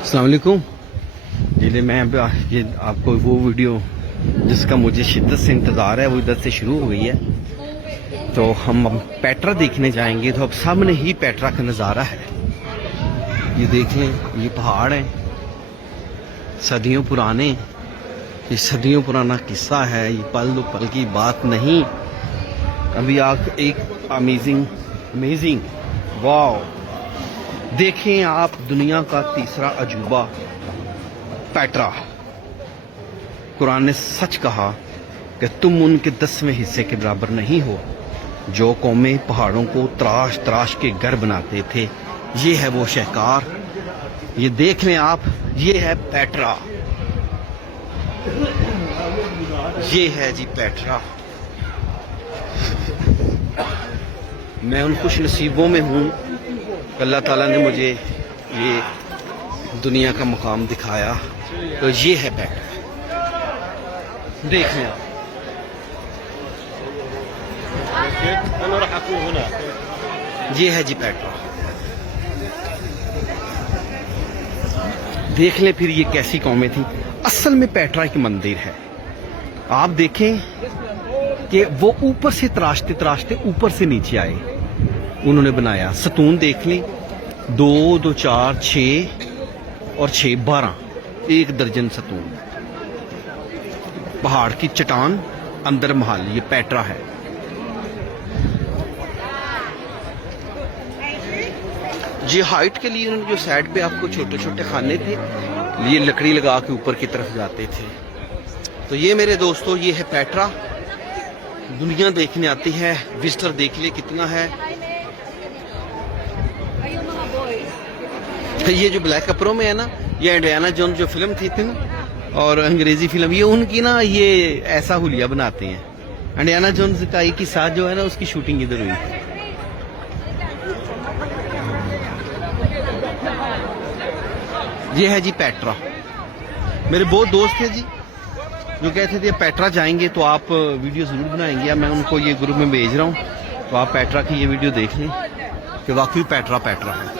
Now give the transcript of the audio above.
अस्सलाम वालेकुम जी। मैं ये आपको वो वीडियो जिसका मुझे शिद्दत से इंतज़ार है वो इधर से शुरू हो गई है। तो हम अब पेट्रा देखने जाएंगे। तो अब सामने ही पेट्रा का नज़ारा है। ये देख लें, ये पहाड़ है सदियों पुराने। ये सदियों पुराना किस्सा है, ये पल दो पल की बात नहीं। अभी आप एक अमेजिंग वाओ देखें आप, दुनिया का तीसरा अजूबा पेट्रा। कुरान ने सच कहा कि तुम उनके 10वें हिस्से के बराबर नहीं हो जो कौमें पहाड़ों को तराश तराश के घर बनाते थे। ये है वो शहकार, ये देख लें आप, ये है पेट्रा, ये है जी पेट्रा। मैं उन खुश नसीबों में हूँ, अल्लाह ताला ने मुझे ये दुनिया का मकाम दिखाया। तो ये है पेट्रा, देख लें आप। ये है जी पेट्रा, देख लें फिर ये कैसी कौमें थी। असल में पेट्रा एक मंदिर है। आप देखें कि वो ऊपर से तराशते तराशते ऊपर से नीचे आए, उन्होंने बनाया। सतून देख लें, 2, 2, 4, 6 और 6, 12, 1 दर्जन सतून। पहाड़ की चट्टान, अंदर महल, ये पेट्रा है। ये हाइट के लिए उन्होंने जो साइड पे आपको छोटे छोटे खाने थे, ये लकड़ी लगा के ऊपर की तरफ जाते थे। तो ये मेरे दोस्तों, ये है पेट्रा। दुनिया देखने आती है, विजिटर देख ले कितना है। ये जो ब्लैक कपड़ों में है ना, ये इंडियाना जोन्स जो फिल्म थी ना, और अंग्रेजी फिल्म, ये उनकी ना, ये ऐसा हुलिया बनाते हैं। इंडियाना जोन्स का एक ही साथ जो है ना, उसकी शूटिंग इधर हुई। ये है जी पेट्रा। मेरे बहुत दोस्त थे जी जो कहते थे पेट्रा जाएंगे तो आप वीडियो जरूर बनाएंगे। मैं उनको ये ग्रुप में भेज रहा हूँ, तो आप पेट्रा की ये वीडियो देख लें कि वाकई पेट्रा पेट्रा है।